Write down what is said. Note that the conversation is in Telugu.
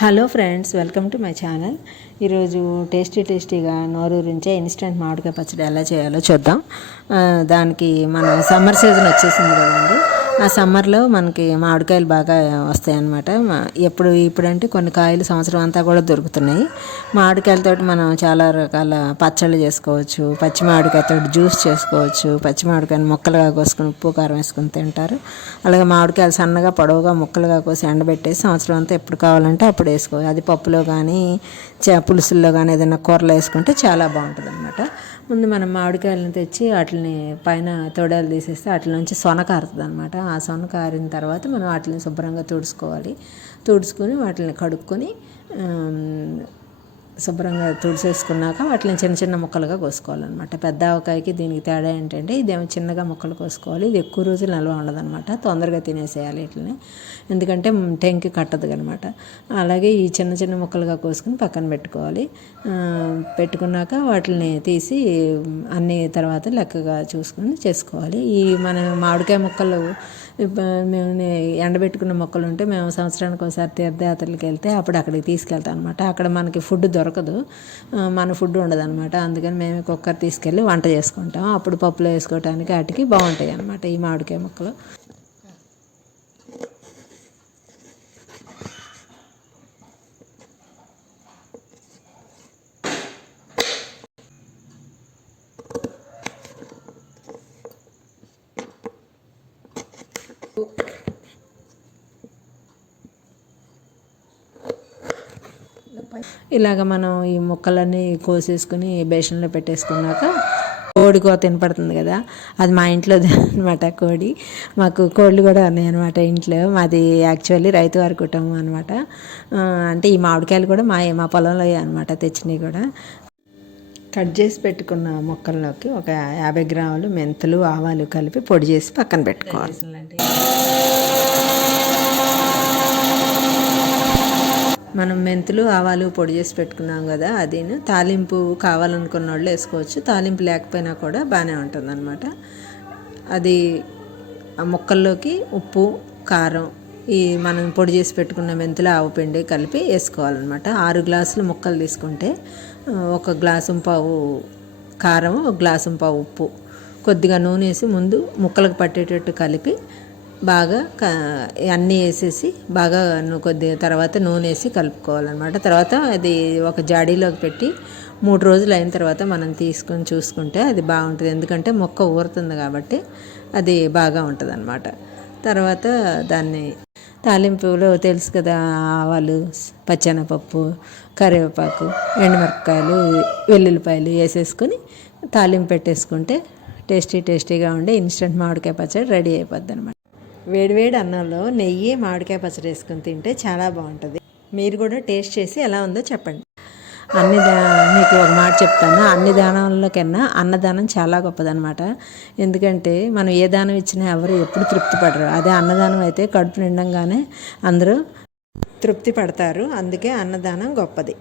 Hello friends, welcome to my channel. ఈరోజు టేస్టీగా నోరూరించే ఇన్స్టెంట్ మామిడికాయ పచ్చడి ఎలా చేయాలో చూద్దాం. దానికి మన సమ్మర్ సీజన్ వచ్చేసింది కదండి. ఆ సమ్మర్లో మనకి మామిడికాయలు బాగా వస్తాయి అన్నమాట. ఇప్పుడంటే కొన్ని కాయలు సంవత్సరం అంతా కూడా దొరుకుతున్నాయి. మామిడికాయలతో మనం చాలా రకాల పచ్చళ్ళు చేసుకోవచ్చు. పచ్చి మామిడికాయతో జ్యూస్ చేసుకోవచ్చు. పచ్చి మామిడికాయని ముక్కలుగా కోసుకొని ఉప్పు కారం వేసుకొని తింటారు. అలాగే మామిడికాయలు సన్నగా పొడవుగా ముక్కలుగా కోసి ఎండబెట్టేసి సంవత్సరం అంతా ఎప్పుడు కావాలంటే అప్పుడు వేసుకోవాలి. అది పప్పులో కానీ పులుసుల్లో కానీ ఏదైనా కూరలో వేసుకుంటే చాలా బాగుంటుంది అనమాట. ముందు మనం మామిడికాయలను తెచ్చి వాటిని పైన తొడలు తీసేస్తే వాటి నుంచి సొన కారుతుంది అనమాట. ఆ సొన కారిన తర్వాత మనం వాటిని శుభ్రంగా తుడుచుకొని వాటిని కడుక్కొని శుభ్రంగా తుడిచేసుకున్నాక వాటిని చిన్న చిన్న ముక్కలుగా కోసుకోవాలన్నమాట. పెద్ద ఆవకాయకి దీనికి తేడా ఏంటంటే ఇదేమో చిన్నగా ముక్కలు కోసుకోవాలి. ఇది ఎక్కువ రోజులు నిల్వ ఉండదన్నమాట. తొందరగా తినేసేయాలి వీటిని, ఎందుకంటే టెంకి కట్టదు అనమాట. అలాగే ఈ చిన్న చిన్న ముక్కలుగా కోసుకుని పక్కన పెట్టుకోవాలి. పెట్టుకున్నాక వాటిని తీసి అన్ని తర్వాత లెక్కగా చూసుకొని చేసుకోవాలి. ఈ మన మామిడికాయ ముక్కలు మేము ఎండబెట్టుకున్న మొక్కలు ఉంటే మేము సంవత్సరానికి ఒకసారి తీర్థయాత్రలకు వెళ్తే అప్పుడు అక్కడికి తీసుకెళ్తాం అనమాట. అక్కడ మనకి ఫుడ్ దొరకదు, మన ఫుడ్ ఉండదు అనమాట. అందుకని మేము కుక్కర్ తీసుకెళ్ళి వంట చేసుకుంటాం. అప్పుడు పప్పులో వేసుకోవడానికి వాటికి బాగుంటాయి అన్నమాట ఈ మామిడికాయ ముక్కలు. ఇలాగ మనం ఈ ముక్కలన్నీ కోసేసుకుని బేషన్లో పెట్టేసుకున్నాక కోడి కోత వినపడుతుంది కదా, అది మా ఇంట్లో అనమాట. మాకు కోళ్ళు కూడా ఉన్నాయి అనమాట ఇంట్లో. మాది యాక్చువల్లీ రైతు వారి కుటుంబం అనమాట. అంటే ఈ మామిడికాయలు కూడా మా పొలంలో అనమాట తెచ్చినవి కూడా. కట్ చేసి పెట్టుకున్న ముక్కల్లోకి ఒక 50 గ్రాములు మెంతులు ఆవాలు కలిపి పొడి చేసి పక్కన పెట్టుకోవాలి. మనం మెంతులు ఆవాలు పొడి చేసి పెట్టుకున్నాం కదా, అది తాలింపు కావాలనుకున్న వాళ్ళు వేసుకోవచ్చు. తాలింపు లేకపోయినా కూడా బాగానే ఉంటుంది అనమాట. అది ఆ ముక్కల్లోకి ఉప్పు కారం ఈ మనం పొడి చేసి పెట్టుకున్న మెంతులు ఆవపిండి కలిపి వేసుకోవాలన్నమాట. 6 గ్లాసులు ముక్కలు తీసుకుంటే 1 గ్లాసు పావు కారం, 1 గ్లాసు పావు ఉప్పు, కొద్దిగా నూనె వేసి ముందు ముక్కలకు పట్టేటట్టు కలిపి బాగా అన్నీ వేసేసి బాగా కొద్దిగా తర్వాత నూనె వేసి కలుపుకోవాలన్నమాట. తర్వాత అది ఒక జాడీలోకి పెట్టి 3 రోజులు అయిన తర్వాత మనం తీసుకొని చూసుకుంటే అది బాగుంటుంది. ఎందుకంటే మొక్క ఊరుతుంది కాబట్టి అది బాగా ఉంటుంది అన్నమాట. తర్వాత దాన్ని తాలింపులో తెలుసు కదా, ఆవాలు, పచ్చెనపప్పు, కరివేపాకు, ఎండుమిరపకాయలు, వెల్లుల్లిపాయలు వేసేసుకొని తాలింపు పెట్టేసుకుంటే టేస్టీగా ఉండే ఇన్స్టెంట్ మామిడికాయ పచ్చడి రెడీ అయిపోద్ది అనమాట. వేడివేడి అన్నంలో నెయ్యి మామిడికాయ పచ్చడి వేసుకొని తింటే చాలా బాగుంటుంది. మీరు కూడా టేస్ట్ చేసి ఎలా ఉందో చెప్పండి. మీకు ఒక మాట చెప్తాను, అన్ని దానాల్లో కన్నా అన్నదానం చాలా గొప్పదనమాట. ఎందుకంటే మనం ఏ దానం ఇచ్చినా ఎవరు ఎప్పుడు తృప్తి పడరు. అదే అన్నదానం అయితే కడుపు నిండంగానే అందరూ తృప్తి పడతారు. అందుకే అన్నదానం గొప్పది.